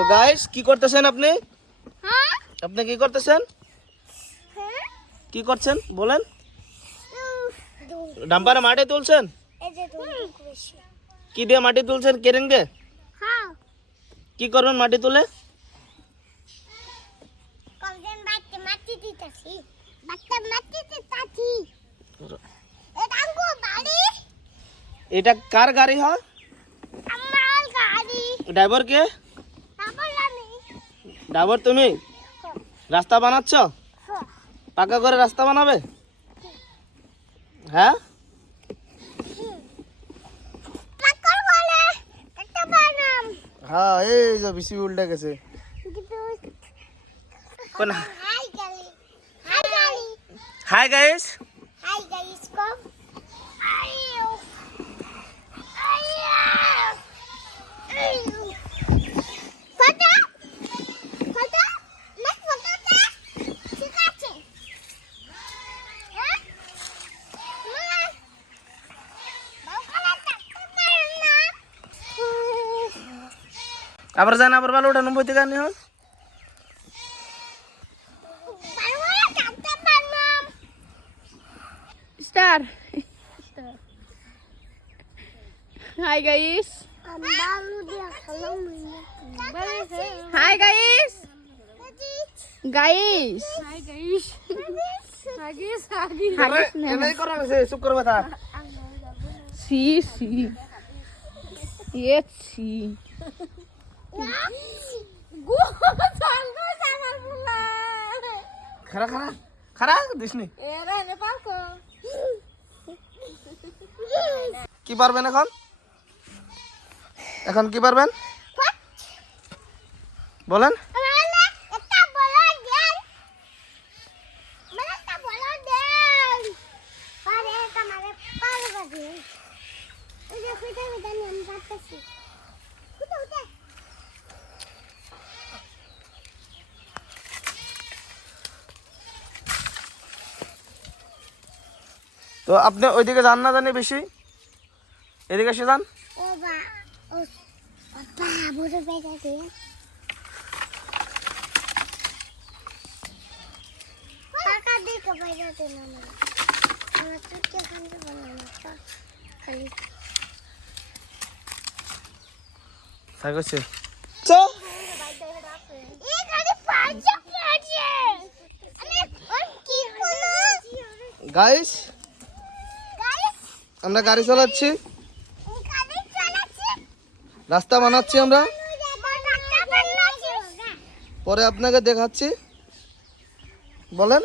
তো গাইস কি করতেছেন আপনি? হ্যাঁ আপনি কি করতেছেন? হ্যাঁ কি করছেন বলেন? ডাম্পারে মাটি তুলছেন? এই যে তুমি করেছি কি দিয়ে মাটি তুলছেন? কেরেন দিয়ে? হ্যাঁ কি করবেন মাটি তুলে? কলজন বাচ্চা মাটি দিতাছি বাচ্চা মাটি দিতাছি এটা আঙ্গো বাড়ি এটা কার গাড়ি হয়? আমার গাড়ি ড্রাইভার কে? তারপর আমি ড্রাইভার তুমি? রাস্তা বানাচ্ছ? পাকা করে রাস্তা বানাবে? হ্যাঁ পাকর বলে একটা বানাম হ্যাঁ এই যে বিসি উল্টে গেছে কোন হাই গাড়ি হাই গাড়ি হাই গাইস হাই গাড়ি কম আইও আইও আইও ফটো ফটো না ফটোটা ঠিক আছে হ্যাঁ মা বাবা টাকা পারে না আবার যান আবার ভালো ওটা নম্বর থেকে আনি হন Star. Hi guys. Hi guys. Guys. Hi guys. এনেই করা গেছে চুপ করবে তা See. Yes, see. খারা খারা খারা দিসনি কি পারবেন এখন এখন কি পারবেন বলেন তো আপনি ওইদিকে যান না জানি বেশি এদিকে এসে যান থাকছে গাইস আমরা গাড়ি চালাচ্ছি রাস্তা বানাচ্ছি আমরা পরে আপনাকে দেখাচ্ছি বলেন